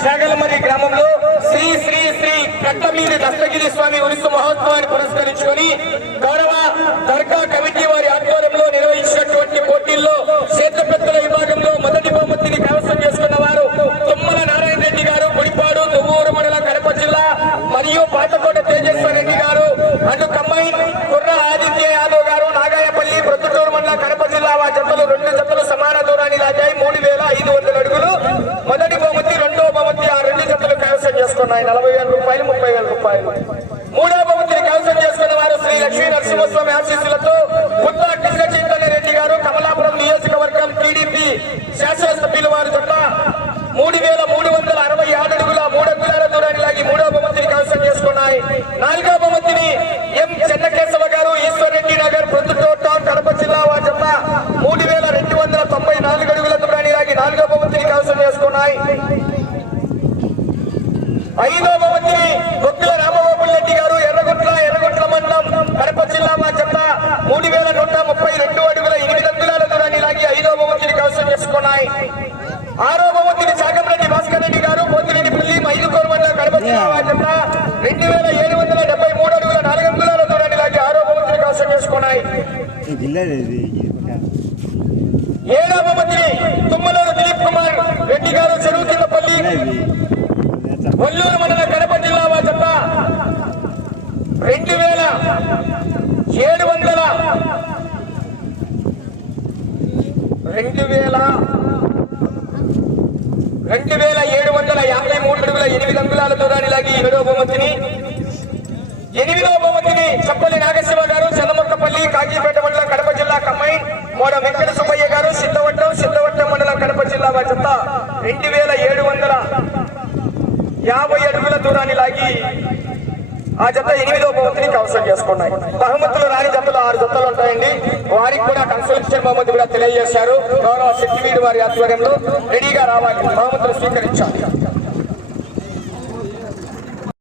శాగలమరి గ్రామంలో శ్రీ శ్రీ శ్రీ కట్టమీది దస్తగిరి స్వామి ఉరుసు మహోత్సవాన్ని పురస్కరించుకొని గౌరవ దర్గా కమిటీ వారి ఆధ్వర్యంలో నిర్వహించినటువంటి పోటీల్లో క్షేత్రపెద్దల విభాగంలో మొదటి బహుమతిని కైవసం చేసుకున్న వారు తుమ్మల నారాయణ రెడ్డి గారు గుడిపాడు దువ్వూరు మండలం కడప జిల్లా మరియు పాతకోట తేజస్వర రెడ్డి గారు అటు కమ్మాయి కుర్ర ఆదిత్య యాదవ్ గారు నాగాయపల్లి ప్రొద్దుటూరు మండలం కడప జిల్లా ఆ జతలు రెండు జతలు సమాన దూరాన్ని లాగాయి మూడు వేల ఐదు వందల అడుగులు మొదటి బహుమతి రెండో బహుమతి ఆ రెండు జతలు కైవసం నలభై వేల రూపాయలు ముప్పై వేల రూపాయలు. మూడో బహుమతిని కైవసం చేసుకున్న వారు శ్రీ లక్ష్మీ నరసింహస్వామి ఆశీస్సులతో పుత్త కృష్ణ చైతన్య రెడ్డి గారు కమలాపురం నియోజకవర్గం టీడీపీ శాసనసభ్యులు వారి జత మూడు వేల మూడు వందల అరవై ఆరు అడుగుల మూడు అంగుళాల దూరాన్ని లాగి మూడో బహుమతిని కైవసం చేసుకున్నాయి నాలుగో బహుమతిని ఎం చెన్నకేశవ గారు ఈశ్వర్ రెడ్డి నగర్ ప్రొద్దుటోట కడప జిల్లా వారి జత మూడు వేల రెండు వందల తొంభై నాలుగు అడుగుల దూరాన్ని లాగి నాలుగో బహుమతిని కైవసం చేసుకున్నాయి ఐదో బహుమతిని గొక్కుల రామగోపాల్ రెడ్డి గారు ఎర్రగుట్ల ఎర్రగుట్ల మండలం కడప జిల్లా మా చెత్త మూడు వేల నూట ముప్పై రెండు అడుగుల ఎనిమిది అంగుళాల దూరాన్ని లాగి ఐదో బహుమతిని కైవసం చేసుకున్నాయి ఆరో బహుమతిని చాగంరెడ్డి భాస్కర్ రెడ్డి గారు పోతిరెడ్డిపల్లి ఐదుకోరు మండలం కడప జిల్లా మా చెత్త రెండు వేల ఏడు వందల డెబ్బై మూడు అడుగుల నాలుగు అంగుళాల దూరాన్ని లాగి ఆరో బహుమతిని కైవసం చేసుకున్నాయి. ఏడో బహుమతిని తుమ్మలూరు దిలీప్ కుమార్ రెడ్డి గారు చెరువు కిందపల్లి ఇది నేత. ఒల్లూరు మండల కడప జిల్లా వా రెండు వేల ఏడు వందల రెండు వేల రెండు వేల ఏడు వందల యాభై మూడు అడుగుల ఎనిమిది అంగుళాల దూరాన్ని లాగి ఏడో బహుమతిని ఎనిమిదో బహుమతిని చప్పల్లి నాగశివ గారు చందమొక్కపల్లి కాజీపేట మండలం కడప జిల్లా కమ్మాయి మోడ వెంకట సుబ్బయ్య గారు సిద్ధవట్టం సిద్ధవట్టం మండలం కడప జిల్లా వారి జత రెండు వేల ఏడు వందల యాభై అడుగుల దూరాన్ని లాగి ఆ జత ఎనిమిదో బహుమతిని కవసం చేసుకున్నాయి. బహుమతులు రాని జతలు ఆరు జతలు ఉంటాయండి. వారికి కూడా కన్సల్టేషన్ బహుమతి కూడా తెలియజేశారు. గౌరవ శక్తివీడు వారి ఆధ్వర్యంలో రెడీగా రావాలి. బహుమతులు స్వీకరించాలి.